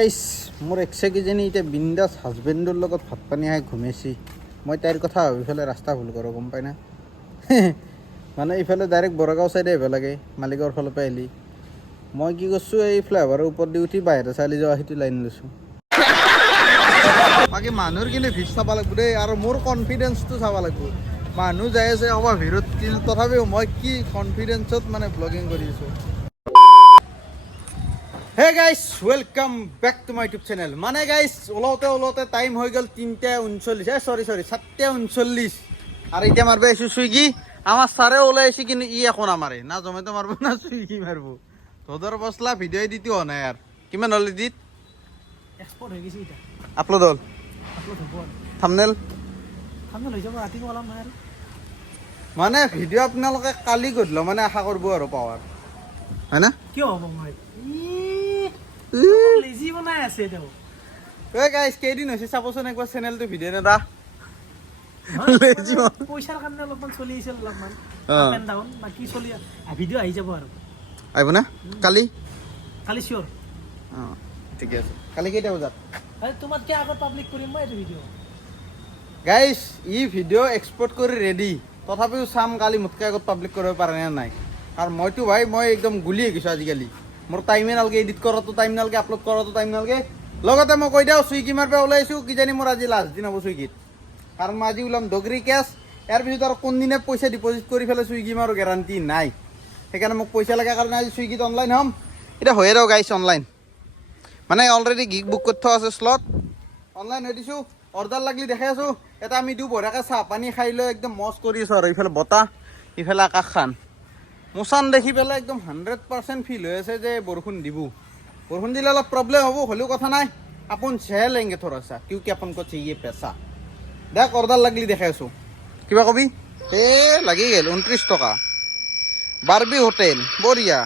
মোৰ এক্সেকেইজনী এতিয়া বিন্দাছ হাজবেণ্ডৰ লগত ভাত পানী খাই ঘুমাইছি। মই তাইৰ কথা ভাবি ইফালে ৰাস্তা ভুল কৰোঁ, গম পাই না। মানে ইফালে ডাইৰেক্ট বৰগাঁও চাইডে আহিব লাগে, মালিগাঁৱৰ ফালৰ পৰা আহিলি। মই কি কৰিছোঁ, এই ফ্লাইঅভাৰৰ ওপৰত দি উঠি বাহিৰে চালি যোৱা সেইটো লাইন লৈছোঁ। বাকী মানুহৰ কিন্তু ভিৰ চাব লাগিব দেই, আৰু মোৰ কনফিডেঞ্চটো চাব লাগিব। মানুহ যাই আছে অবা ভিৰত, কিন্তু তথাপিও মই কি কনফিডেঞ্চত মানে ব্লগিং কৰি আছোঁ। Hey guys, welcome back to my YouTube channel. মানে গাইজ ওলাওতে টাইম হৈ গ'ল 3:39, চৰি 7:39, আৰু এতিয়া মাৰিব আহিছোঁ চুইগি। আমাৰ ছাৰে ওলাই আহিছে, কিন্তু ই একো নামাৰে, না জমেটো মাৰিব না চুইগি মাৰিব। ধদৰ পচলা ভিডিঅ' এডিটো হোৱা নাই। আৰু কিমান হ'ল এডিট? এক্সপোর্ট হৈ গৈছে এটা আপলোড হ'ল? আপলোড হ'ব থাম্বনেইল হৈ যাব, ৰাতিপুৱা ওলাম নহয় আৰু। মানে ভিডিঅ' আপোনালোকে কালি গধূলি মানে আশা কৰিব আৰু পাৱাৰ, হয় না? কিয় হ'ব মই লেজি বনাই আছে তেওঁ। ঐ গাইজ, কেইদিন হৈছে চাবচোন একবাৰ চেনেলটো ভিডিঅ' নেদা। পইচাৰ কাৰণে অলপমান চলি আছিল, অলপমান অ। Up and down. বাকী চলি ভিডিঅ' আহি যাব আৰু আহিব না কালি? কালি চিয়'ৰ। অঁ ঠিকে আছে। কালি কেইটা বজাত? তোমাতকৈ আগত পাব্লিক কৰিম মই এইটো ভিডিঅ'। গাইজ ই ভিডিঅ' এক্সপৰ্ট কৰি ৰেডি, তথাপিও চাম কালি মোতকৈ আগত পাব্লিক কৰিব পাৰে নে নাই। আৰু মইতো ভাই মই একদম গুলি গৈছোঁ আজিকালি। মোৰ টাইমে নালাগে, এডিট কৰাটো টাইম নালাগে, আপলোড কৰাটো টাইম নালাগে। লগতে মই কৈ দিওঁ, চুইগি মাৰ পৰা ওলাইছোঁ, কিজানি মোৰ আজি লাষ্ট দিন হ'ব চুইগিত। কাৰণ মই আজি ওলাম ডগৰী কেছ। ইয়াৰ পিছত আৰু কোনদিনে পইচা ডিপজিট কৰি পেলাই চুইগি মাৰো গেৰাণ্টি নাই। সেইকাৰণে মোক পইচা লাগে কাৰণে আজি চুইগিত অনলাইন হ'ম। এতিয়া হৈয়ে দিওঁ গাইছ অনলাইন, মানে অলৰেডি গিগ বুক কৰি থোৱা আছে শ্লট। অনলাইন হৈ দিছোঁ, অৰ্ডাৰ লাগিলে দেখাই আছোঁ। এটা আমি দিওঁ বঢ়িয়াকৈ চাহ পানী খাই লৈ একদম মজ কৰি আছোঁ। আৰু ইফালে বতাহ, ইফালে আকাশখন মোচান দেখি পেলাই একদম 100% ফিল হৈ আছে যে বৰষুণ দিব। বৰষুণ দিলে অলপ প্ৰব্লেম হ'ব, হ'লেও কথা নাই। আপোন চেহে লেংগে থোৰাছা, কিউকি আপোন কো চাহিয়ে পেচা। দেখ অৰ্ডাৰ লাগিলে দেখাই আছোঁ। কিবা কবি? লাগি গ'ল 29 টকা। বাৰ্বি হোটেল বঢ়িয়া।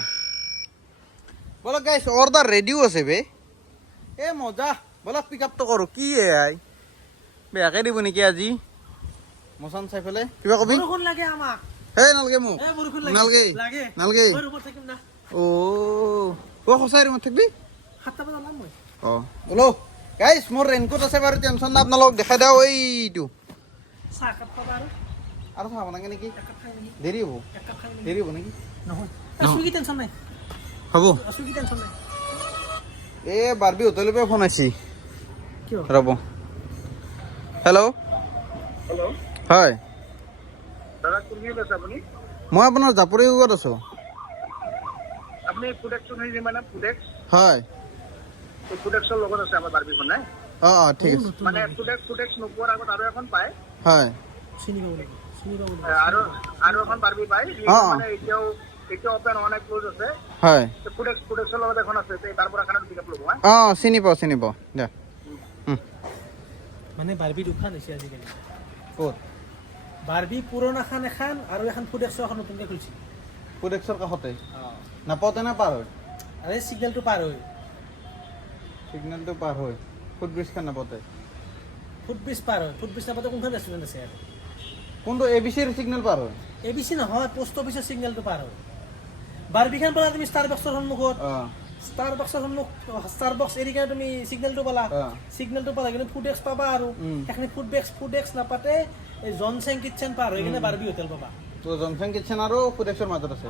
বলক গাইছ, অৰ্ডাৰ ৰেডিও আছে বে। মজা, বলক পিক আপটো কৰোঁ। কি আই বেয়াকৈ দিব নেকি আজি মোচান চাই পেলাই? কিবা কবি? বৰষুণ লাগে আমাক। নালগে মোক, বৰষুণ নালগে নালগে। ৰুমত থাকিম না। সঁচাই ৰুমত থাকিবি? 7টা বজাত ওলাম মই। বোলো গাইছ, মোৰ ৰেইনকোট আছে বাৰু, টেনশ্যন নাই। আপোনালোকক দেখাই দিওঁ এইটো। চাহ একাপ খাবা আৰু চাহ বনাগে নেকি? একাপ খাই নেকি? দেৰি হ'ব, একাপ খাই নেকি? দেৰি হ'ব নেকি? নহয় চুইগি টেনশ্যন নাই, হ'ব। চুইগি টেনশ্যন নাই। বাৰ্বি হোটেলৰ পৰা ফোন আহিছে, কিয়? ৰ'ব। হেল্ল' হয়, দাদা কোনখিনিত আছে আপুনি? মই আপোনাৰ জাপৰি যুগত আছোঁ। আপুনি ফুডেক্সত আহিছে মানে ফুডেক্স? হয়, ফুডেক্সৰ লগত আছে আমাৰ বাৰ্বিখন নাই? অঁ ঠিক আছে। মানে ফুডেক্স নোপোৱাৰ আগত আৰু এখন পায়, হয় চিনি পাব লাগিব। আৰু এখন বাৰ্বি পায়। মানে এতিয়াও অপেন হোৱা নাই, ক্ল'জ আছে। হয় ফুডেক্সৰ লগত এখন আছে, তাৰ পৰা খানাটো পিক আপ ল'ব। চিনি পাওঁ দে। মানে বাৰ্বি দুখন হৈছে আজিকালি। ক'ত? বাৰ্বি পুৰণাখন এখন আৰু এখন ফুডেক্সৰ এখন নতুনকৈ খুলিছে। ফুডেক্সৰ কাষতে নাপাওঁতে না পাৰ হয়? আৰু এই ছিগনেলটো পাৰ হৈ ছিগনেলটো পাৰ হয়, ফুট ব্ৰিজখন নাপাওঁতে। ফুটব্ৰিজ পাৰ হয়, ফুটব্ৰিজ নাপাতে কোনখন ৰেষ্টুৰেণ্ট আছে ইয়াত? কোনটো ABC-ৰ ছিগনেল পাৰ হয়? ABC নহয়, পোষ্ট অফিচৰ ছিগনেলটো পাৰ হয়। বাৰ্বিখন পালা তুমি ষ্টাৰবক্সৰ সন্মুখত, ষ্টাৰবক্স এৰি কিনে তুমি ছিগনেলটো পালা, ছিগনেলটো পালা কিন্তু ফুডেক্স পাবা। আৰু সেইখিনি ফুডেক্স নাপাতে এই জনচেং কিটচেন পাৰ হৈ কিনে বাৰ্বি হোটেল পাবা। তো জনচেং কিটচেন আৰু ফুডেক্সৰ মাজত আছে।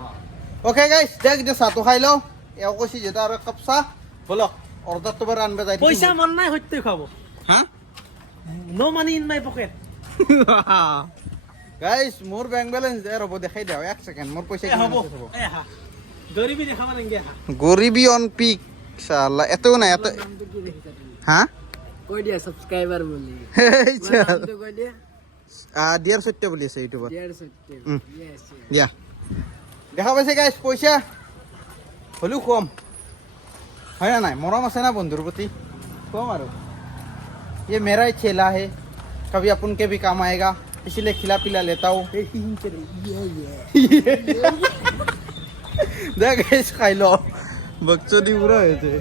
অ'কে গাইছ, দেখ এতিয়া চাহটো খাই লওঁ। এওঁ কৈছে যেতিয়া আৰু একাপ চাহ, বলক অৰ্ডাৰটো বাৰু আনিব যায়। পইচা মন নাই, সত্য খুৱাব। হা? No money in my pocket. Guys মোৰ বেংক বেলেঞ্চ ৰ'ব দেখাই দিওঁ, 1 ছেকেণ্ড। মোৰ পইচা কিমান আছে চাব। গৰিবী দেখাবা নেকি? গৰিবী অন পিক চালা, এটাও নাই এটা। হা কৈ দিয়া সাবস্ক্ৰাইবাৰ বলি নামটো কৈ দিয়া। ডিয়াৰ সত্য বুলি আছে ইউটিউবত। ডিয়াৰ সত্য ইয়েস দিয়া দেখা পাইছে গাইছ, পইচা হ'লেও কম হয় না নাই? মৰম আছে না বন্ধুৰ প্ৰতি, কম আৰু। ये मेरा ही चेला है, कभी अपन के भी काम आएगा, इसलिए खिला पिला लेता हूँ। দেখ গাইছ খাই ল, বকচদি পুৰা হৈছে।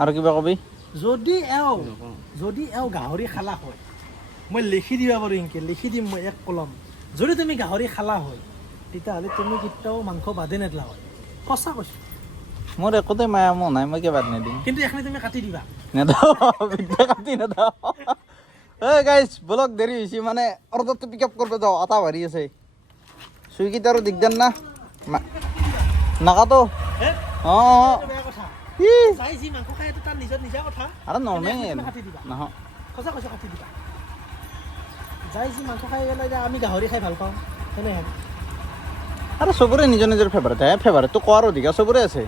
আৰু কিবা কবি? যদি এওঁ গাহৰি খালা হয়, মই লিখি দিব পাৰোঁ, ইনকে লিখি দিম মই 1 কলম। যদি তুমি গাহৰি খালা হয় তেতিয়াহ'লে তুমি কেতিয়াও মাংস বাদে নেদলা হয়, সঁচা কৈছোঁ। মোৰ একোতে মায়া মোহ নাই, মই কিবা নিদিম। কিন্তু এখানে তুমি কাটি দিবা। নেদাও, বিদ্যা কাটি নেদাও। এই গাইজ বলক দেৰি হৈছে মানে অৰ্ডাৰটো পিক আপ কৰিব যাওঁ, আটা ভাৰি আছে। চুইগিত আৰু দিগদাৰ না নাকাটো। হে অঁ বেয়া কথা। ই যাই যি মাংস খাই তাৰ নিজৰ নিজা কথা। আৰু নৰ্মেল তুমি কাটি দিবা। নহয় সঁচা কৈছা কাটি দিবা। যাই যি মাংস খাই গ'লে এতিয়া আমি গাহৰি খাই ভাল পাওঁ সেনেহেন। আৰু চবৰে নিজৰ নিজৰ ফেভাৰেট হে, ফেভাৰেটটো কোৱাৰ অধিকাৰ চবৰে আছে।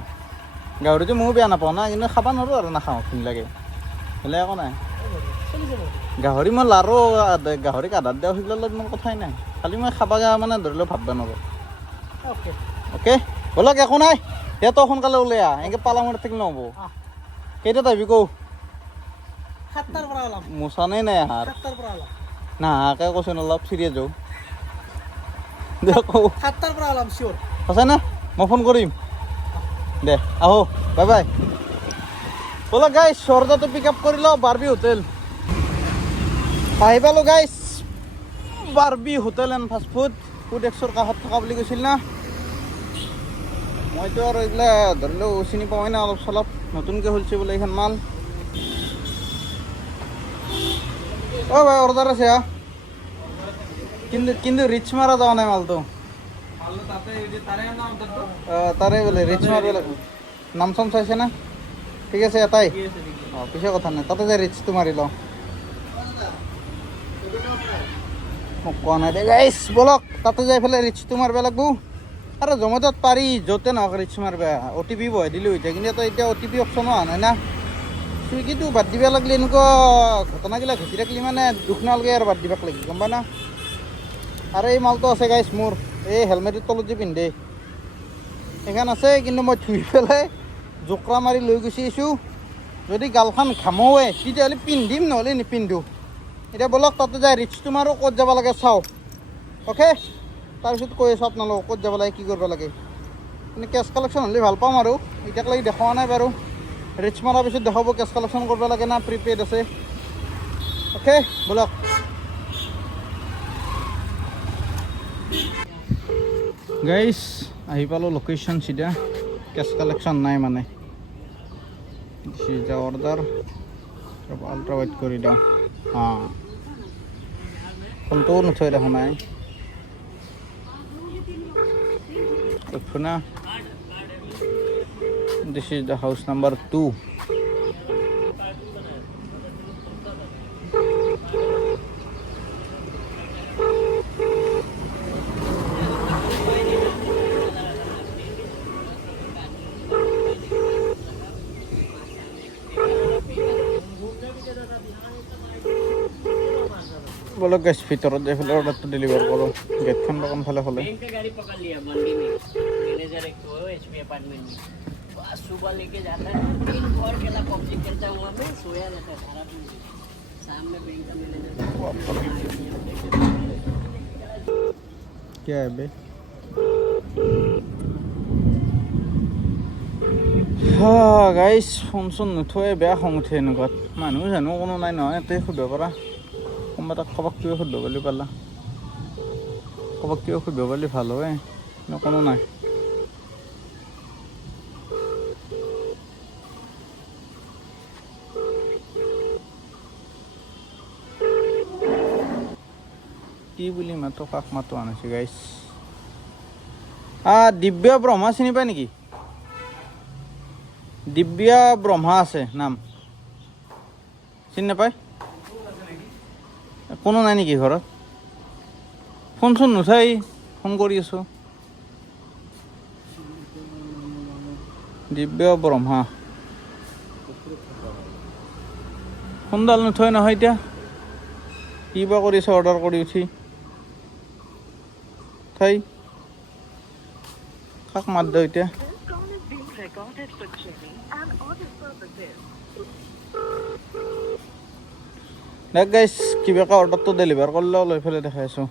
গাহৰিটো ময়ো বেয়া নাপাওঁ না, কিন্তু খাব নোৱাৰোঁ আৰু নাখাওঁ ঘিণ লাগে, বেলেগ একো নাই। চলি যাব। গাহৰি মই লাৰো গাহৰিক আধাৰ দিয়া সেইগিলাৰ লগত মোৰ কথাই নাই, খালি মই খাব মানে ধৰি লওক ভাবিব নোৱাৰোঁ। অ'কে অ'কে ব'লক, একো নাই। সিহঁতক সোনকালে ওলাই আহ, এনেকৈ পালা মাৰি থাকিলে নহ'ব। কেইটাত আহিবি কওঁ? 7টাৰ পৰা ওলাম। মোচানেই নাই আহাৰ 7টাৰ পৰা ওলাম। নাহাকে কৈছোন অলপ চিৰিয়াছ যাওঁ দে কওঁ 7টাৰ পৰা ওলাম চিয়'ৰ। সঁচাই না? মই ফোন কৰিম দে, আহো বাই বাই। ব'লক গাইছ, অৰ্ডাৰটো পিক আপ কৰি লওঁ বাৰ্বি হোটেল। আহি পালোঁ guys, Barbie hotel and fast food, food এক্সৰ কাষত থকা বুলি কৈছিল না। মইতো আৰু এইবিলাক ধৰি লওক চিনি পাওঁৱেই না অলপ চলপ, নতুনকৈ খুলিছে বোলে এইখন মাল। অ' ভাই অৰ্ডাৰ আছে হা, কিন্তু ৰিচ মাৰা যোৱা নাই মালটো। তাৰে বোলে ৰিচ মাৰিব লাগিব। নাম চাম চাইছে না? ঠিক আছে এটাই। অঁ পিছে কথা নাই, তাতে যাই ৰিচটো মাৰি লওঁ। মোক কোৱা নাই দে গাইছ, ব'লক তাতে যাই পেলাই ৰিচটো মাৰিব লাগিব। আৰু জমেট'ত পাৰি য'তে নহওক ৰিচ মাৰিব, OTP বহাই দিলোঁ এতিয়া, কিন্তু এতিয়া OTP অপশ্যনো অহা নাই না। চুইগিটো বাদ দিব লাগিলে এনেকুৱা ঘটনাগিলা ঘটি থাকিলে মানে দুখ নালাগে আৰু বাদ দিবাক লাগি, গম পাই না। আৰু এই মালটো আছে গাইছ মোৰ, এই হেলমেটৰ তলত যে পিন্ধে সেইখন আছে, কিন্তু মই ধুই পেলাই জোকৰা মাৰি লৈ গুচি আহিছোঁ। যদি গালখন ঘামোৱে তেতিয়াহ'লে পিন্ধিম, নহ'লে নিপিন্ধোঁ। এতিয়া ব'লক তাতে যায় ৰিচটো মাৰোঁ, ক'ত যাব লাগে চাওঁ। অ'কে, তাৰপিছত কৈ আছোঁ আপোনালোকক ক'ত যাব লাগে, কি কৰিব লাগে। মানে কেছ কালেকশ্যন হ'লে ভাল পাম আৰু, এতিয়ালৈকে দেখুওৱা নাই বাৰু। ৰিচ মৰাৰ পিছত দেখাব কেছ কালেকশ্যন কৰিব লাগে না প্ৰিপেইড আছে। অ'কে ব'লক। গাইছ আহি পালোঁ লোকেশ্যন চিধা, কেছ কালেকশ্যন নাই মানে। চিধা অৰ্ডাৰ আল্ট্ৰা ৱাইড কৰি দিওঁ। অঁ ফোনটোও নথৈ দেখা নাই না। This is the house number 2। ব'লক গাইছ ভিতৰত যাই পেলাই অৰ্ডাৰটো ডেলিভাৰ কৰোঁ। গেটখন দোকান ফালে হ'লে बैंक का गाड़ी पकड़ लिया मंडी में, मैनेजर एक तो HP अपार्टमेंट में। बस सुबह लेके जाता है, दिन भर केला पबजी खेलता हूँ, मैं सोया रहता है सारा दिन। शाम में बैंक का मैनेजर क्या है बे? গাইছ ফোন চোন নুঠোৱে, বেয়া খং উঠে এনেকুৱাত। মানুহ জানো কোনো নাই নহয়, ইয়াতে সুধিব পাৰা। কোনোবা তাক কাৰোবাক কিয় সুধিব বুলি পালা, কাৰোবাক কিয় সুধিব বুলি ভাল হয়, কিন্তু কোনো নাই। কি বুলি মাতো, কাক মাতো আনিছে গাইছ। দিব্যা ব্ৰহ্মা চিনি পায় নেকি? দিব্যা ব্ৰহ্মা আছে নাম, চিনি নাপায়? কোনো নাই নেকি ঘৰত? ফোন চোন নুঠাই, ফোন কৰি আছোঁ। দিব্যা ব্ৰহ্মা ফোনডাল নুঠয় নহয় এতিয়া, কি বা কৰিছে অৰ্ডাৰ কৰি উঠি। ঠাই কাক মাত দিওঁ এতিয়া? দেখ গাইছ, কিবাকে অৰ্ডাৰটো ডেলিভাৰ কৰিলেও লৈ পেলাই দেখাই আছোঁ।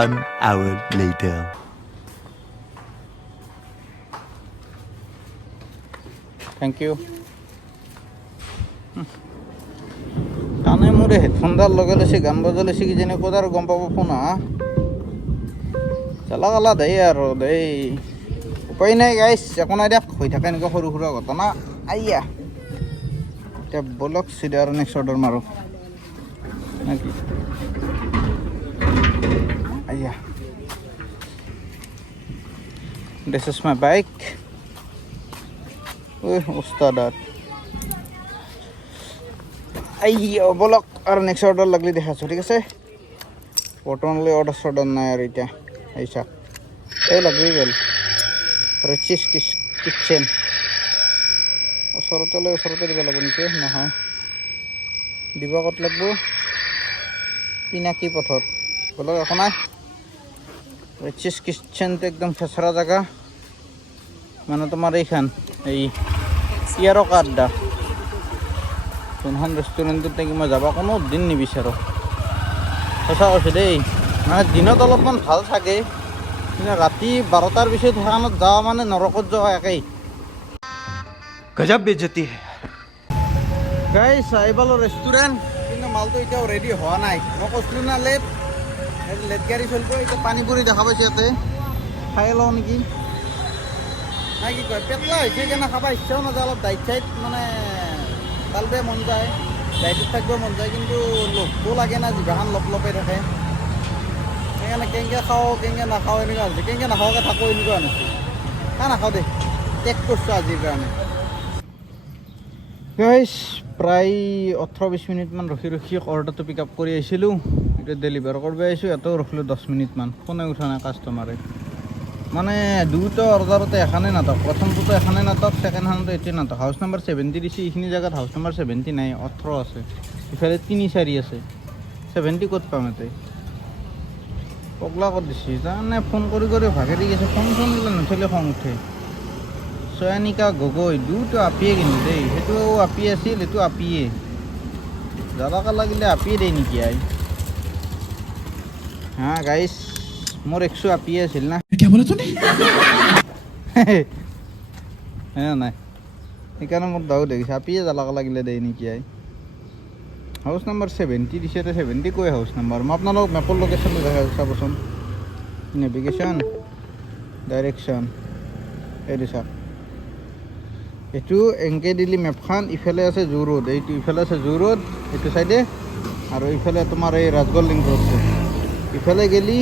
1 hour later. Thank U. কাণে মোৰে হেডফোনডাল লগাই লৈছে, গান বজাই লৈছে, কিজানি ক'ত আৰু গম পাব ফোন হা। চলা কালা দেই আৰু দেই, উপায় নাই গাইছ, একো নাই দিয়ক, হৈ থাকে এনেকুৱা সৰু সুৰা ঘটনা। আইয়া এতিয়া বলক চিধা আৰু নেক্সট অৰ্ডাৰ মাৰোঁ নেকি। আইয়া দিছ ইজ মাই বাইক। উস্তাদাত আইয়া বলক আৰু নেক্সট অৰ্ডাৰ লাগলি দেখাছোঁ, ঠিক আছে। বৰ্তমানলৈ অৰ্ডাৰ চৰ্ডাৰ নাই আৰু এতিয়া এই চাওক এই লাগি গ'ল ৰিচিছ কিটচেন। ওচৰতে দিব লাগিব নেকি? নহয়, দিব ক'ত লাগিব? পিনাকী পথত। বলক একো নাই। ৰিচিছ কিটচেনটো একদম খেচৰা জেগা, মানে তোমাৰ এইখান এই ইয়াৰো আড্ডা। যোনখন ৰেষ্টুৰেণ্টত নেকি মই যাব কোনো দিন নিবিচাৰোঁ, সঁচা কৈছোঁ দেই। মানে দিনত অলপমান ভাল থাকে, কিন্তু ৰাতি 12টাৰ পিছত সেইখনত যোৱা মানে নৰকত যোৱা একেই। गजब बेइज्जती है। গাইছ আহি পালোঁ ৰেষ্টুৰেণ্ট, কিন্তু মালটো এতিয়াও ৰেডি হোৱা নাই। মই কৈছিলোঁ না লেট গাড়ী চলিব। এতিয়া পানী পুৰি দেখা পাইছোঁ ইয়াতে, খাই লওঁ নেকি নাই কি কয়। পেটলা হৈছে সেইকাৰণে খাব ইচ্ছাও নাযায়, অলপ ডাইট চাইট মানে তালবে মন যায়, ডাইটত থাকিব মন যায়, কিন্তু লোভটো লাগে না, জিভাখন লপলপাই থাকে। সেইকাৰণে কেনেকৈ খাওঁ কেনেকৈ নাখাওঁ এনেকুৱা হৈছে। কেনেকৈ নাখাওঁকৈ থাকোঁ এনেকুৱা হৈছে। নাখাওঁ দেই, টেক কৰিছোঁ আজিৰ কাৰণে। গাইছ প্ৰায় 18-20 মিনিটমান ৰখি অৰ্ডাৰটো পিক আপ কৰি আহিছিলোঁ। এতিয়া ডেলিভাৰ কৰিব আহিছোঁ, ইয়াতেও ৰখিলোঁ 10 মিনিটমান, ফোনে উঠা নাই কাষ্টমাৰে। মানে দুটা অৰ্ডাৰতে এখনেই নাটক, প্ৰথমটোতো এখনেই নাটক, ছেকেণ্ড হেণ্ডটো এইটোৱে নাটক। হাউচ নাম্বাৰ 70 দিছে, এইখিনি জেগাত হাউচ নাম্বাৰ 70 নাই, 18 আছে। ইফালে 3-4 আছে, 70 ক'ত পাম ইয়াতে? পগলা ক'ত দিছে তাৰমানে। ফোন কৰি ভাগে দি গৈছে, ফোন দিলে নুঠিলে খং উঠে। চয়নিকা গগৈ দুটো আপিয়ে কিন্তু দেই, সেইটো আপি আছিল, এইটো আপিয়ে। জ্বালাকা লাগিলে আপিয়ে দেই নেকি আই? হা গাইছ মোৰ 100 আপিয়ে আছিল না। নাই সেইকাৰণে মোৰ দাও দেখিছে, আপিয়ে জ্বালাকা লাগিলে দেই নেকি আই? হাউচ নাম্বাৰ 70 দিছে, 70 কৈ হাউচ নাম্বাৰ। মই আপোনালোকক মেপৰ লোকেশ্যনটো দেখাই চাবচোন। নেভিগেশ্যন ডাইৰেকশ্যন এইটো চাওক, এইটো এংকে দিলি মেপখন। ইফালে আছে জু ৰোড, এইটো ইফালে আছে জু ৰোড এইটো চাইডে, আৰু ইফালে তোমাৰ এই ৰাজগড় লিংক ৰোডটো। ইফালে গেলি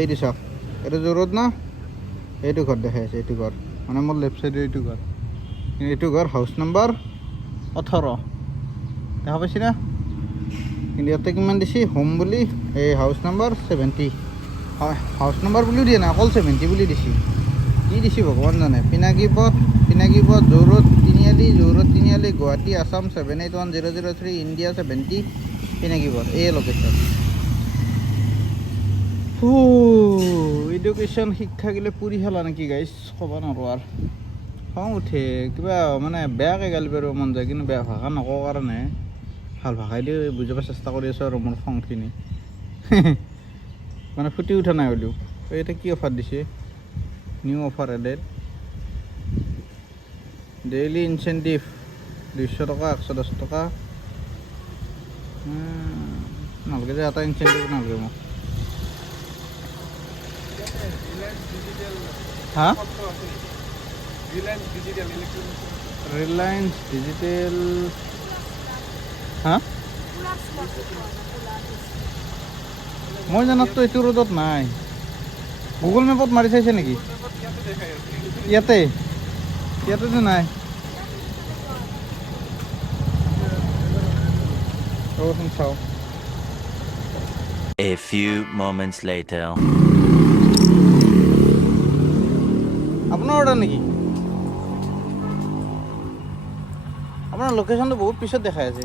এইটো চাওক, এইটো জু ৰোড না, এইটো ঘৰ দেখাই আছে, এইটো ঘৰ মানে মোৰ লেফ্ট চাইডে এইটো ঘৰ। এইটো ঘৰ হাউচ নাম্বাৰ 18 দেখা পাইছি না। কিন্তু ইয়াতে কিমান দিছে হোম বুলি, এই হাউচ নাম্বাৰ 70 হয়, হাউচ নাম্বাৰ বুলিও দিয়া নাই, অকল 70 বুলি দিছে। কি দিছে ভগৱান জানে। পিনাকী পথ জু ৰোড তিনিআলি গুৱাহাটী আছাম 781003 ইণ্ডিয়া 70 পিনাকী পথ, এই লোকেশ্যন। এডুকেশ্যন শিক্ষা গিলে পুৰি খেলা নেকি গাইছ, ক'ব নোৱাৰোঁ আৰু। খং উঠে কিবা, মানে বেয়াকৈ গালি পাৰিব মন যায়, কিন্তু বেয়া ভাষা নকওঁ কাৰণে ভাল ভাষাই দি বুজাব চেষ্টা কৰি আছোঁ আৰু মোৰ খংখিনি। মানে ফুটি উঠা নাই হ'লেও। এতিয়া কি অফাৰ দিছে? New offer added, daily incentive 200 টকা, 110 টকা। নালাগে যে এটা ইনচেণ্টিভ নালাগে মোক। হা ৰিলায়েন্স ডিজিটেল হা মই জানাততো এইটো ৰোডত নাই। গুগল মেপত মাৰি চাইছে নেকি? ইয়াতেতো নাই। ৰ'চোন চাওঁ। A few moments later. আপোনাৰ অৰ্ডাৰ নেকি? আপোনাৰ লোকেশ্যনটো বহুত পিছত দেখাই আছে।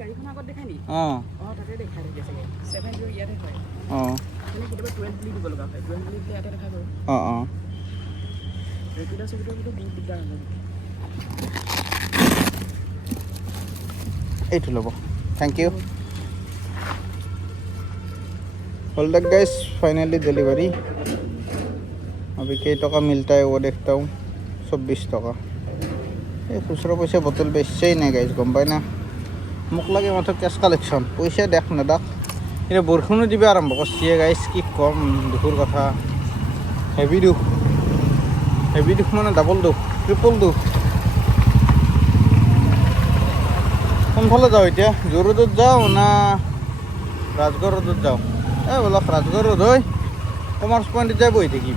গাড়ীখন আগত দেখাই নি? অঁ তাতে দেখাই থাকে চাগে। 7 ইয়াতে হয়। অঁ মানে কেতিয়াবা 12 বুলি দিব লগা হয়। 12 বুলি দিলে ইয়াতে দেখাই বাৰু। অঁ ৰেপিডৰ চেপিডৰ কিন্তু বহুত দিগদাৰ হয়। এইটো ল'ব, thank you. All that guys, finally delivery. अभी कई टका मिलता है वो देखता हूँ, 24 टका। ये खुचरा पैसा बोतल बेचছে নাই গাইজ, গম পাই না। মোক লাগে মাত্ৰ কেছ কালেকশ্যন, পইচা দেখ নেদাক। এতিয়া বৰষুণো দিবা আৰম্ভ কৰিছে গাইজ, কি কম দুখৰ কথা, হেভি দুখ। হেভি দুখ মানে ডাবল দুখ ট্ৰিপল দুখ কোনফালে যাওঁ এতিয়া জু ৰোডত যাওঁ না ৰাজগড় ৰোডত যাওঁ বলক ৰাজগড় ৰোড হৈ কমাৰ্চ পইণ্টত যাই বহি থাকিম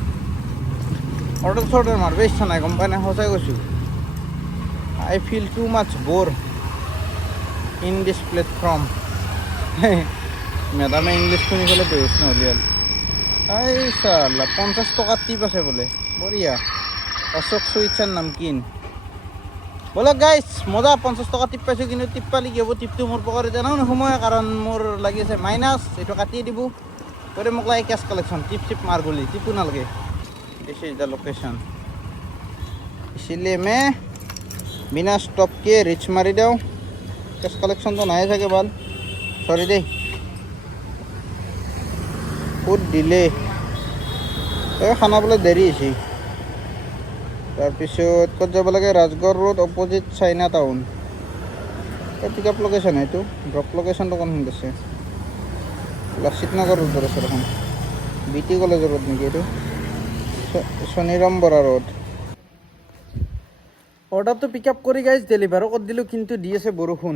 অৰ্ডাৰ চৰ্ডাৰ মাৰিব ইচ্ছা নাই গম পাই নাই সঁচাই কৈছোঁ আই ফিল টু মাছ বৰ ইন দিছ প্লেটফৰ্ম মেডামে ইংলিছ শুনি পেলাই বেহুচ নহ'লিয়াল এই চালা 50 টকা টিপ আছে বোলে বঢ়িয়া অশোক সুইটছাৰ নামকিন বলক গাইছ মজা 50 টকা টিপ পাইছোঁ কিন্তু টিপ পালি কি হ'ব টিপটো মোৰ পকেটত এনেও নোসোমায় কাৰণ মোৰ লাগি আছে মাইনাছ এইটো কাটিয়ে দিব কৈ মোক লাগে কেছ কালেকশ্যন টিপ চিপ মাৰ গ'লি টিপো নালাগে দিছ ইজ দ্য লোকেশ্যন ইচিলিয়ে মে বিনা ষ্টপকে ৰিচ মাৰি দিওঁ কেছ কালেকশ্যনটো নাহে চাগে ভাল চৰি দেই ফুড দিলে এই খানা বোলে দেৰি হৈছে তাৰপিছত ক'ত যাব লাগে Rajgarh road opposite China town এই পিক আপ লোকেশ্যন এইটো ড্ৰপ লোকেশ্যনটো কোনখিনিত আছে লাচিত নগৰ ৰোডত আছে দেখোন বি টি কলেজৰ ৰোড নেকি এইটো শনিৰাম বৰা ৰোড অৰ্ডাৰটো পিক আপ কৰি গাইজ ডেলিভাৰো কৰি দিলোঁ কিন্তু দি আছে বৰষুণ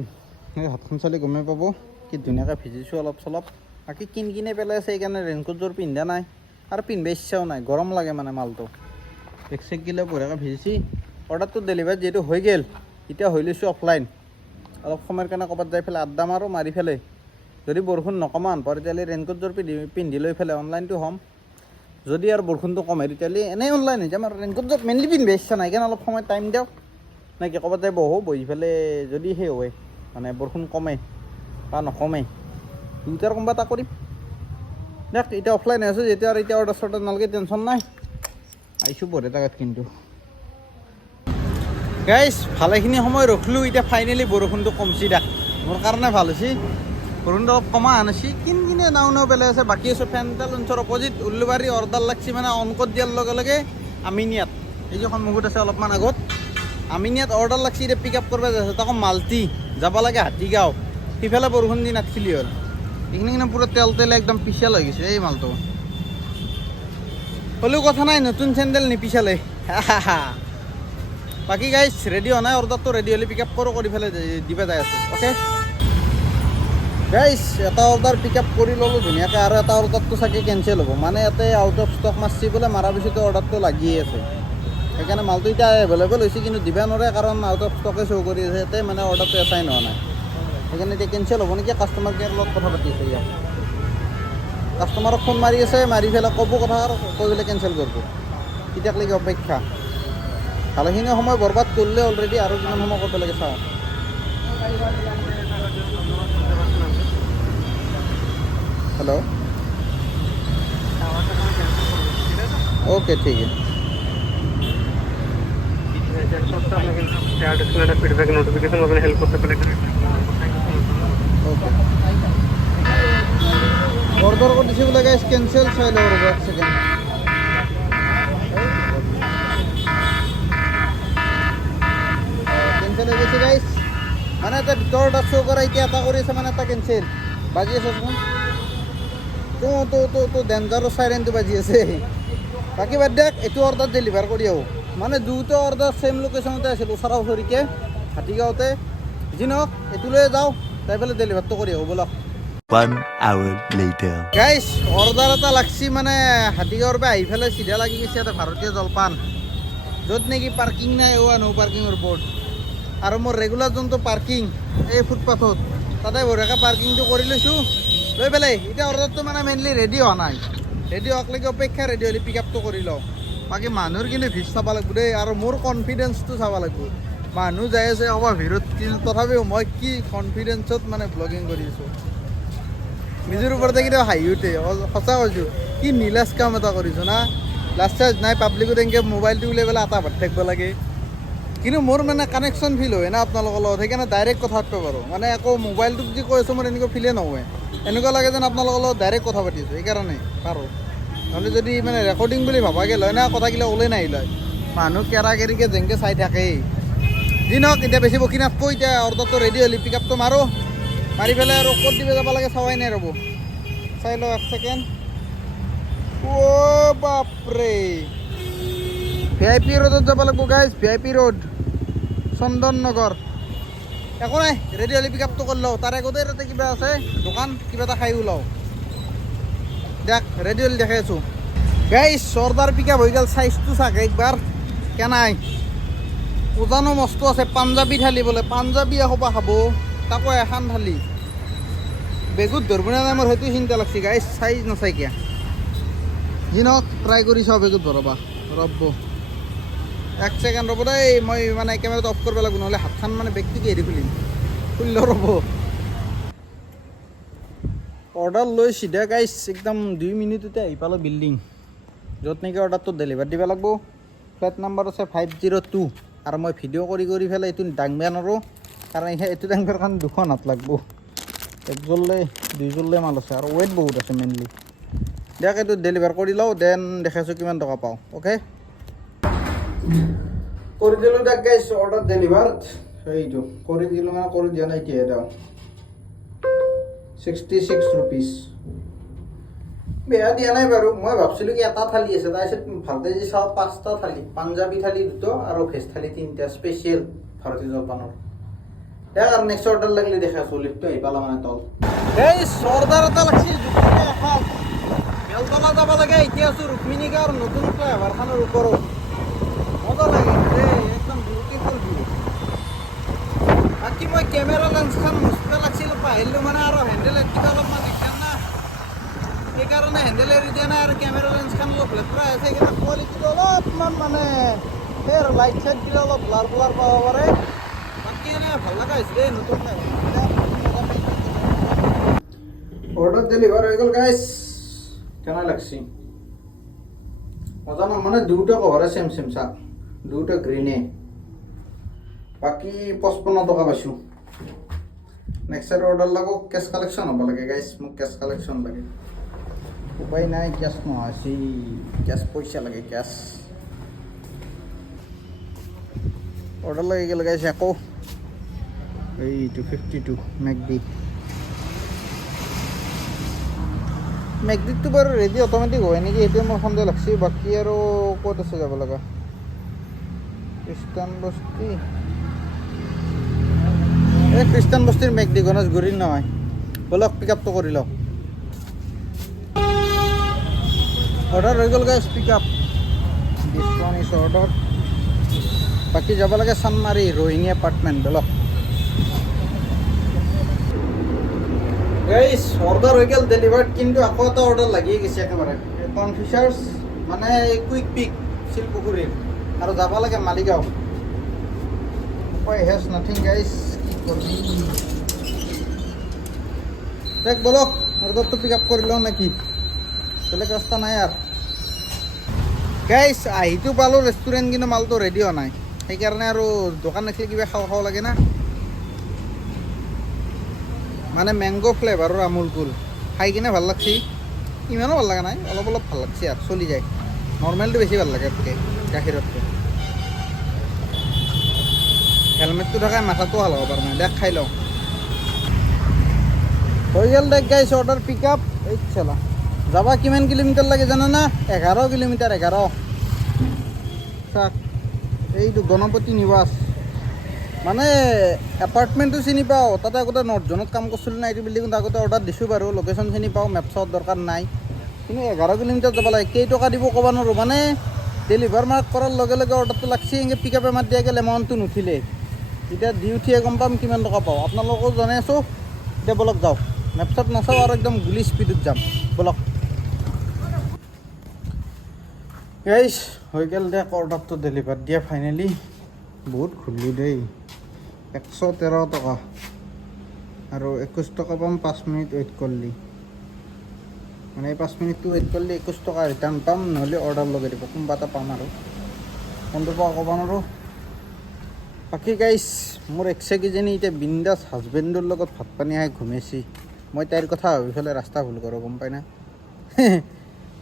এই হাতখন চালি গমেই পাব কি ধুনীয়াকৈ ভিজিছোঁ অলপ চলপ বাকী কিনে পেলাই আছে সেইকাৰণে ৰেইনকোটযোৰ পিন্ধা নাই আৰু পিন্ধিব ইচ্ছাও নাই গৰম লাগে মানে মালটো এক চেক গিলে বঢ়িয়াকৈ ভিজিছি অৰ্ডাৰটো ডেলিভাৰ যিহেতু হৈ গ'ল এতিয়া হৈ লৈছোঁ অফলাইন অলপ সময়ৰ কাৰণে ক'ৰবাত যাই পেলাই আড্ডা মাৰোঁ মাৰি পেলাই যদি বৰষুণ নকমান পাৰে তেতিয়াহ'লে ৰেইনকোটযোৰ পিন্ধি লৈ পেলাই অনলাইনটো হ'ম যদি আৰু বৰষুণটো কমে তেতিয়াহ'লে এনেই অনলাইন হৈ যাম আৰু ৰেইনকোটযোৰ মেইনলি পিন্ধিব ইচ্ছা নাই কাৰণ অলপ সময় টাইম দিয়ক নাকি ক'ৰবাত যাই বহি পেলাই যদি সেই হয় মানে বৰষুণ কমে বা নকমে দুটাৰ কোনোবা এটা কৰিম দেখ এতিয়া অফলাইন আছোঁ যেতিয়া আৰু এতিয়া অৰ্ডাৰ চৰ্ডাৰ নালাগে টেনশ্যন নাই আহিছোঁ বঢ়িয়া জেগাত কিন্তু গাইজ ভালেখিনি সময় ৰখিলোঁ এতিয়া ফাইনেলি বৰষুণটো কমছি দেখ মোৰ কাৰণে ভাল হৈছে বৰষুণটো অলপ কমা আনিছি কিনে নাও পেলাই আছে বাকী আছোঁ ফেণ্টেল লঞ্চৰ অপজিট উল্লুবাৰী অৰ্ডাৰ লাগছি মানে অন কৰি দিয়াৰ লগে লগে আমিনিয়াত এই যে সন্মুখত আছে অলপমান আগত আমিনিয়াত অৰ্ডাৰ লাগছি এতিয়া পিক আপ কৰিব যাইছোঁ তাকো মাল্টি যাব লাগে হাতীগাঁও সিফালে বৰষুণ দি নাথিলি হ'ল এইখিনি কিনে পুৰা তেল একদম পিছাল হৈ গৈছে এই মালটো হ'লেও কথা নাই নতুন চেণ্ডেল নিপিছালে বাকী গাইজ ৰেডি হোৱা নাই অৰ্ডাৰটো ৰেডি হ'লে পিক আপ কৰি পেলাই দিবা যাই আছোঁ অ'কে গাইজ এটা অৰ্ডাৰ পিক আপ কৰি ল'লোঁ ধুনীয়াকৈ আৰু এটা অৰ্ডাৰটো চাগে কেঞ্চেল হ'ব মানে ইয়াতে আউট অফ ষ্টক মাৰছি বোলে মাৰাৰ পিছতে অৰ্ডাৰটো লাগিয়ে আছে সেইকাৰণে মালটো এতিয়া এভেইলেবল হৈছে কিন্তু দিব নোৱাৰে কাৰণ আউট অফ ষ্টকে শ্ব' কৰি আছে ইয়াতে মানে অৰ্ডাৰটো এছাইন হোৱা নাই সেইকাৰণে এতিয়া কেঞ্চেল হ'ব নেকি কাষ্টমাৰ কেয়াৰৰ লগত কথা পাতি আছে ইয়াত কাষ্টমাৰক ফোন মাৰি আছে মাৰি পেলাই ক'ব কথা আৰু কৈ পেলাই কেঞ্চেল কৰিব তেতিয়ালৈকে অপেক্ষা ভালেখিনি সময় বৰবাদ কৰিলে অলৰেডি আৰু কিমান সময় কৰিব লাগে চাওঁ हेलो ओके ठीक है ফিডব্যাক নোটিফিকেশন আপনি হেল্প করতে পারেন ओके অর্ডার করে দিছি বলে গাইস ক্যান্সেল চাইলে ওর এক সেকেন্ড ক্যান্সেল হয়ে গেছে গাইস মানে এটা ভিতরটা শো করা এতিয়া এটা কৰিছে মানে এটা ক্যান্সেল বাজি আছে শুন তো ডেঞ্জাৰৰ চাইৰেনটো বাজি আছে বাকী বাদ দিয়ক এইটো অৰ্ডাৰ ডেলিভাৰ কৰি আহোঁ মানে দুটা অৰ্ডাৰ ছেম লোকেশ্যনতে আছিল ওচৰা ওচৰিকে হাতীগাঁৱতে যি নহওক এইটো লৈ যাওঁ যাই পেলাই ডেলিভাৰটো কৰি আহোঁ বলক 1 hour later. গাইছ অৰ্ডাৰ এটা লাগছি মানে হাতীগাঁৱৰ পৰা আহি পেলাই চিধা লাগি গৈছে এটা ভাৰতীয় জলপান য'ত নেকি পাৰ্কিং নাই ন' পাৰ্কিঙৰ বৰ্ড আৰু মোৰ ৰেগুলাৰ যোনটো পাৰ্কিং এই ফুটপাথত তাতে বঢ়িয়াকৈ পাৰ্কিংটো কৰি লৈছোঁ লৈ পেলাই এতিয়া অৰ্ডাৰটো মানে মেইনলি ৰেডি হোৱা নাই ৰেডি হোৱাকলৈকে অপেক্ষা ৰেডি হ'লে পিক আপটো কৰি লওঁ বাকী মানুহৰ কিন্তু ভিৰ চাব লাগিব দেই আৰু মোৰ কনফিডেঞ্চটো চাব লাগিব মানুহ যাই আছে অবাৰ ভিৰত তথাপিও মই কি কনফিডেঞ্চত মানে ব্লগিং কৰি আছোঁ নিজৰ ওপৰতে কেতিয়াবা হাঁহি উঠে সঁচা কৈছোঁ কি নীলাজ কাম এটা কৰিছোঁ না লাষ্ট চাৰ্জ নাই পাব্লিকত এনেকৈ মোবাইলটো উলিয়াই পেলাই এটা ভাত থাকিব লাগে কিন্তু মোৰ মানে কানেকশ্যন ফিল হয় না আপোনালোকৰ লগত সেইকাৰণে ডাইৰেক্ট কথা পাতিব পাৰোঁ মানে আকৌ মোবাইলটোক যি কৈ আছোঁ মোৰ এনেকুৱা ফিলে নহয় এনেকুৱা লাগে যেন আপোনালোকৰ লগত ডাইৰেক্ট কথা পাতিছোঁ সেইকাৰণে পাৰোঁ নহ'লে যদি মানে ৰেকৰ্ডিং বুলি ভাবাকৈ লয় না কথাগিলা ওলাই নাহিল হয় মানুহ কেৰা কেৰিকৈ যেনেকৈ চাই থাকেই যি নহওক এতিয়া বেছি বকি নাথকো এতিয়া অৰ্ডাৰটো ৰেডি হ'লে পিক আপটো মাৰোঁ মাৰি পেলাই আৰু ক'ত দিব যাব লাগে চাৱাই নাই ৰ'ব চাই লওঁ এক ছেকেণ্ড অ' বাপৰে VIP ৰোডত যাব লাগিব গাইজ, VIP ৰোড চন্দন নগৰ। একো নাই, ৰেডি হ'লে পিক আপটো কৰি লওঁ। তাৰে আগতে তাতে কিবা আছে দোকান, কিবা এটা খাই ওলাওঁ। দেখ ৰেডি হ'লে দেখাই আছোঁ গাইজ। অৰ্ডাৰ পিক আপ হৈ গ'ল, চাইজটো চাক একবাৰ কেনাই। ওজানো মস্ত আছে। পাঞ্জাবী থালি বোলে, পাঞ্জাবী এসোপা খাব, তাকো এখন থালি। বেগত ধৰিব নাই মোৰ সেইটো চিন্তা লাগছে গাইজ, চাইজ নাচাই কিয়া। যি নহওক ট্ৰাই কৰি চাওঁ বেগত ধৰবা। ৰ'ব 1 ছেকেণ্ড ৰ'ব দেই, মই মানে কেমেৰাটো অফ কৰিব লাগিব, নহ'লে হাতখন মানে বেগটোকে হেৰি খুলিল ৰ'ব। অৰ্ডাৰ লৈ চিধা গাইজ একদম 2 মিনিটতে আহি পালোঁ বিল্ডিং, য'ত নেকি অৰ্ডাৰটো ডেলিভাৰ দিব লাগিব। ফ্লেট নাম্বাৰ আছে 502। আৰু মই ভিডিঅ' কৰি পেলাই এইটো দাংবা নোৱাৰোঁ, কাৰণ এইটো দাংবাৰ কাৰণে 2খন হাত লাগিব। 1 মাল আছে আৰু ৱেইট বহুত আছে মেইনলি। দিয়ক এইটো ডেলিভাৰ কৰি লওঁ, দেন দেখাইছোঁ কিমান টকা পাওঁ। অ'কে, কৰি দিলোঁ তাক গাইজ অৰ্ডাৰ ডেলিভাৰ। সেইটো কৰি দিলোঁ মানে কৰি দিয়া নাই এতিয়া দাম 66 ৰুপিজ। বেয়া দিয়া নাই বাৰু। মই ভাবছিলোঁ কি এটা থালি আছে, তাৰপিছত ভালকৈ যে চাওঁ 5টা থালি, পাঞ্জাবী থালি 2 আৰু ভেজ থালি 3টা, স্পেচিয়েল ভাৰতীয় জলপানৰ। দেখ আৰু নেক্সট অৰ্ডাৰ লাগিলে দেখাইছোঁ, লিফ্টটো আহি পালা মানে তল। এই অৰ্ডাৰ এটা লাগিছিল বেলতলা যাব লাগে। এতিয়া আছোঁ ৰুক্মিণী গাঁৱৰ নতুন ফ্লাইঅভাৰখনৰ ওপৰত। মজা লাগে দেই, একদম বিউটিফুল ভিউ। বাকী মই কেমেৰা লেন্সখন মুচিব লাগিছিল, পাহৰিলোঁ মানে, আৰু হেণ্ডেল কিবা অলপমান দিগদাৰ না, সেইকাৰণে হেণ্ডেল এৰি দিয়া নাই। আৰু কেমেৰা লেন্সখন অলপ লেতেৰা আছে, সেইকাৰণে কোৱালিটিটো অলপমান মানে সেই আৰু লাইট চাইট দিলে অলপ ব্লাৰ পাব পাৰে। বাকী এনেই ভাল লগা হৈছে দেই নতুন অৰ্ডাৰ ডেলিভাৰ হৈ গ'ল গাইজ। কেনে লাগছি মজা ন, মানে দুটা কভাৰে চেম চাক, দুটা গ্ৰীনে। বাকী 55 টকা পাইছোঁ। নেক্সট অৰ্ডাৰ লাগক, কেছ কালেকশ্যন হ'ব লাগে গাইজ, মোক কেছ কালেকশ্যন লাগে। উপায় নাই, কেছ নহয়, কেছ পইচা লাগে, কেছ। অৰ্ডাৰ লাগি গ'ল গাইজ আকৌ। এইটো 52 মেকডিটো বাৰু ৰেডি অট'মেটিক হয় নেকি, সেইটোৱে মোৰ সন্দেহ লাগছে। বাকী আৰু ক'ত আছে যাব লগা? খ্ৰীষ্টান বস্তি, এই খ্ৰীষ্টান বস্তিৰ মেকডি গণেশগুৰিৰ নহয়। ব'লক পিক আপটো কৰি লওঁ। অৰ্ডাৰ হৈ গ'ল guys, pick up. This one is order. বাকী যাব লাগে চানমাৰী ৰোহিণী এপাৰ্টমেণ্ট। ব'লক গাইজ, অৰ্ডাৰ হৈ গ'ল ডেলিভাৰ্ড, কিন্তু আকৌ এটা অৰ্ডাৰ লাগিয়ে গৈছে একেবাৰে। কনফিচাৰ্ছ মানে কুইক পিক শিলপুখুৰীৰ, আৰু যাব লাগে মালিগাঁও। উপায় হেজ নাথিং গাইজ, কি কৰিবি। দেখ ব'লক অৰ্ডাৰটো পিক আপ কৰি লওঁ নেকি, বেলেগ ৰাস্তা নাই আৰু। গাইজ আহিতো পালোঁ ৰেষ্টুৰেণ্ট, কিন্তু মালটো ৰেডি হোৱা নাই। সেইকাৰণে আৰু দোকান দেখিলে কিবা খাওঁ লাগে না। মানে মেংগ' ফ্লেভাৰৰ আমুল কুল খাই কিনে ভাল লাগছি। ইমানো ভাল লগা নাই, অলপ ভাল লাগছে আৰু চলি যায়। নৰ্মেলটো বেছি ভাল লাগে তাতকৈ, গাখীৰতকৈ। হেলমেটটো থকাই মাথাটো ভাল হ'ব পৰা নাই। দেখ খাই লওঁ। হৈ গ'ল দেখ গাইছ অৰ্ডাৰ পিক আপ। এই চালা যাবা কিমান কিলোমিটাৰ লাগে জানা না? 11 কিলোমিটাৰ। 11 চাক, এইটো গণপতি নিবাস মানে এপাৰ্টমেণ্টটো চিনি পাওঁ। তাতে আগতে নৰ্থ জোনত কাম কৰিছিলোঁ না, এইটো বিল্ডিঙত আগতে অৰ্ডাৰ দিছোঁ বাৰু। লোকেশ্যন চিনি পাওঁ, মেপছত দৰকাৰ নাই। কিন্তু 11 কিলোমিটাৰ যাব লাগে। কেইটকা দিব ক'ব নোৱাৰোঁ, মানে ডেলিভাৰ মাৰ্ক কৰাৰ লগে লগে অৰ্ডাৰটো লাগছি। এনেকৈ পিক আপে মাত দিয়া গ'লে এমাউণ্টটো নুঠিলে, এতিয়া দি উঠিয়ে গম পাম কিমান টকা পাওঁ। আপোনালোককো জনাই আছোঁ। এতিয়া ব'লক যাওঁ, মেপছত নাচাওঁ আৰু একদম গুলি স্পীডত যাম। ব'লক গাইছ, হৈ গ'ল দে অৰ্ডাৰটো ডেলিভাৰ দিয়া ফাইনেলি। বহুত ঘূৰিলোঁ দেই, 113 টকা আৰু 21 টকা পাম 5 মিনিট ৱেইট কৰিলে। মানে 5 মিনিটটো ৱেইট কৰিলে 21 টকা ৰিটাৰ্ণ পাম, নহ'লে অৰ্ডাৰ লগাই দিব। কোনোবা এটা পাম আৰু কোনটো পাওঁ ক'ব নোৱাৰোঁ। বাকী গাইছ, মোৰ এক্সেকেইজনী এতিয়া বিন্দাছ হাজবেণ্ডৰ লগত ভাত পানী খাই ঘুমাইছি। মই তাইৰ কথা ভাবি ইফালে ৰাস্তা ভুল কৰোঁ, গম পাই না।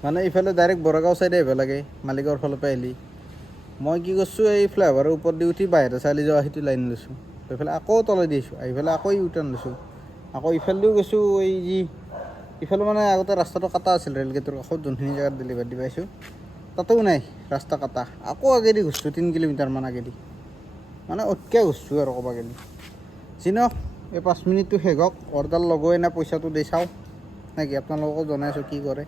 মানে ইফালে ডাইৰেক্ট বৰগাঁও চাইডে আহিব লাগে, মালিগাঁৱৰ ফালৰ পৰা আহিলি। মই কি কৰিছোঁ, এই ফ্লাইঅভাৰৰ ওপৰত দি উঠি বাহিৰত চালি যোৱা সেইটো লাইন লৈছোঁ। এইফালে আকৌ তলে দিছোঁ, আহি পেলাই আকৌ ইউটাৰ্ণ লৈছোঁ। আকৌ ইফালেদিও গৈছোঁ। এই যি ইফালে মানে আগতে ৰাস্তাটো কাটা আছিল ৰে'ল গেটৰ কাষত, যোনখিনি জেগাত ডেলিভাৰ দি পাইছোঁ তাতেও নাই ৰাস্তা কাটা আকৌ আগেদি ঘুৰছোঁ 3 কিলোমিটাৰমান আগেদি মানে অতকৈ ঘুৰছোঁ আৰু ক'ব গ'লে চিনক এই 5 মিনিটটো শেষ হওক অৰ্ডাৰ লগোৱে না পইচাটো দি চাওঁ নেকি আপোনালোককো জনাইছোঁ কি কৰে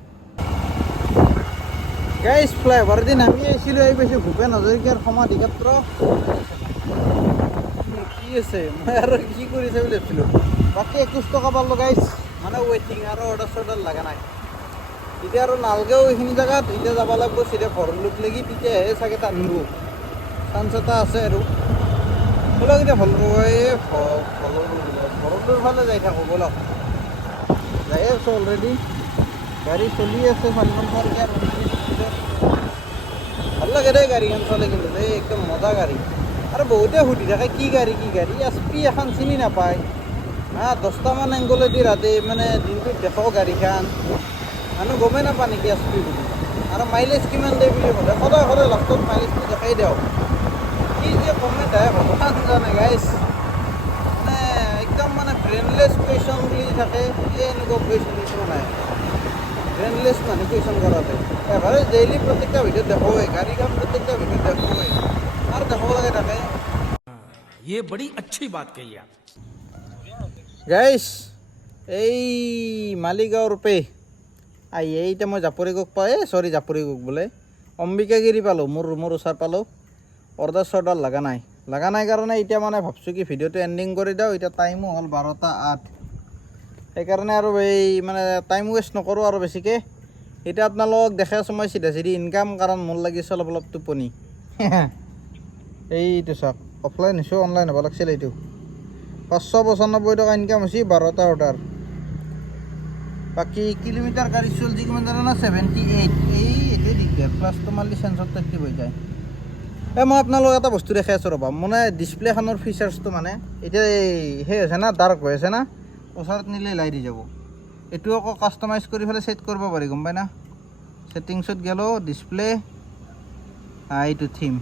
গাইজ ফ্লাইঅভাৰেদি নামি আহিছিলোঁ এই পাইছোঁ ভূপেন হাজৰিকাৰ সমাধি ক্ষেত্ৰ কি আছে মই আৰু কি কৰিছে বুলি ভাবিছিলোঁ বাকী 21 টকা পালোঁ গাইজ মানে ৱেইটিং আৰু অৰ্ডাৰ চৰ্ডাৰ লগা নাই এতিয়া আৰু নালগেও এইখিনি জেগাত এতিয়া যাব লাগিব চিধা ভৰলুক লাগি তেতিয়াহে চাগে টানিব চান্স এটা আছে আৰু ব'লক এতিয়া ভৰলুৰ ফালে যাই থাকোঁ ব'লক যাই আছোঁ অলৰেডি গাড়ী চলি আছে চাৰিখন আৰু ভাল লাগে দেই গাড়ীখন চলে কিন্তু দেই একদম মজা গাড়ী আৰু বহুতে সুধি থাকে কি গাড়ী SP এখন চিনি নাপায় 10টামান এংগলেদি ৰাতি মানে দিনটোত দেখোঁ গাড়ীখন মানুহ গমেই নাপা নেকি SP বুলি আৰু মাইলেজ কিমান দিয়ে বুলি সোধে সদায় লাষ্টত মাইলেজটো দেখাই দিয়ক কি যে কমেণ্ট আহে ভগৱান জানে গাইজ মানে একদম মানে ব্ৰেইনলেছ কুৱেশ্যন বুলি থাকে এনেকুৱা কুৱেশ্যন নাই ব্ৰেইনলেছ মানুহ কুৱেশ্যন কৰাতে এভাৰেজ ডেইলি প্ৰত্যেকটা ভিডিঅ'ত দেখোৱেই গাড়ীখন প্ৰত্যেকটা ভিডিঅ'ত দেখোৱেই আৰু দেখাব লাগে থাকে ये बड़ी अच्छी बात कही आप গাইজ এই মালিগাঁৱৰ পে এতিয়া মই জাপৰিগোক জাপৰিগোক বোলে অম্বিকাগিৰি পালোঁ মোৰ ৰুমৰ ওচৰ পালোঁ অৰ্ডাৰ চৰ্ডাৰ লগা নাই কাৰণে এতিয়া মানে ভাবছোঁ কি ভিডিঅ'টো এণ্ডিং কৰি দিওঁ এতিয়া টাইমো হ'ল 12:08 সেইকাৰণে আৰু এই মানে টাইম ৱেষ্ট নকৰোঁ আৰু বেছিকৈ এতিয়া আপোনালোকক দেখাই আছোঁ মই চিধা ইনকাম কাৰণ মোৰ লাগিছে অলপ টোপনি এইটো চাওক অফলাইন হৈছোঁ অনলাইন হ'ব লাগিছিল এইটো 595 টকা ইনকাম হৈছে 12টা অৰ্ডাৰ বাকী কিলোমিটাৰ গাড়ী চলছি কিমান জানে না 78 এইটোৱে দিগদাৰ প্লাছটো মাৰিলে চেঞ্চত এক্টিভ হৈ যায় মই আপোনালোকক এটা বস্তু দেখাই আছোঁ ৰ'বা মানে ডিছপ্লেখনৰ ফিচাৰ্ছটো মানে এতিয়া সেই আছে না ডাৰ্ক হৈ আছে না ওচৰত নিলে লাই দি যাব এইটো আকৌ কাষ্টমাইজ কৰি পেলাই ছেট কৰিব পাৰি গম পাই না ছেটিংছত গ'লোঁ ডিছপ্লে এইটো থিম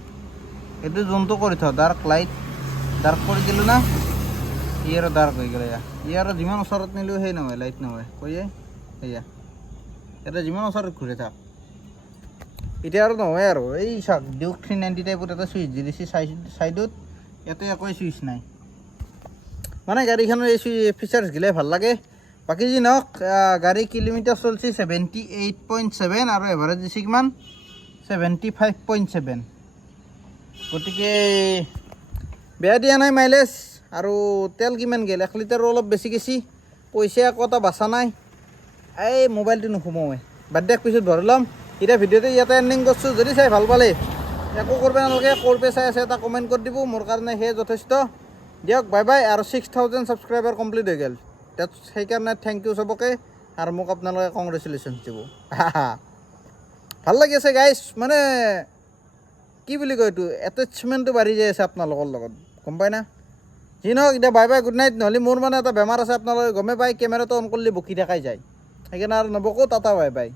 এইটো যোনটো কৰি থওঁ ডাৰ্ক লাইট ডাৰ্ক কৰি দিলোঁ না ই আৰু ডাৰ্ক হৈ গ'লে ই আৰু যিমান ওচৰত নিলেও সেই নহয় লাইট নহয় কৈয়ে সেয়া এতিয়া যিমান ওচৰত ঘূৰি থাক এতিয়া আৰু নহয় আৰু এই চাওক ডিউক 390 টাইপত এটা চুইচ দি দিছে চাইডত ইয়াতে একোৱে চুইচ নাই মানে গাড়ীখনৰ এই ফিচাৰ্ছ গিলে ভাল লাগে বাকী যি নহওক গাড়ী কিলোমিটাৰ চলছি 78.7 আৰু এভাৰেজ দিছে কিমান 75.7 গতিকে বেয়া দিয়া নাই মাইলেজ আৰু তেল কিমান গ'ল 1 লিটাৰো অলপ বেছি গেছি পইচা একো এটা বাচা নাই এই মোবাইলটো নোসোমাওৱে বাদ দিয়ক পিছত ভৰাই ল'ম এতিয়া ভিডিঅ'টো ইয়াতে এণ্ডিং কৰিছোঁ যদি চাই ভাল পালে একো কৰিব নালাগে কৰপে চাই আছে এটা কমেণ্ট কৰি দিব মোৰ কাৰণে সেয়ে যথেষ্ট দিয়ক বাই বাই আৰু 6000 ছাবস্ক্ৰাইবাৰ কমপ্লিট হৈ গ'ল সেইকাৰণে থেংক ইউ চবকে আৰু মোক আপোনালোকে কংগ্ৰেচুলেশ্যন দিব ভাল লাগি আছে গাইজ মানে কি বুলি কয় এইটো এটেচমেণ্টটো বাঢ়ি যাই আছে আপোনালোকৰ লগত গম পাই না যি নহওক এতিয়া বাই বাই গুড নাইট নহ'লে মোৰ মানে এটা বেমাৰ আছে আপোনালোকে গমে পায় কেমেৰাটো অন কৰিলে বকি দেখাই যায় সেইকাৰণে আৰু নবকো টাটা বাই বাই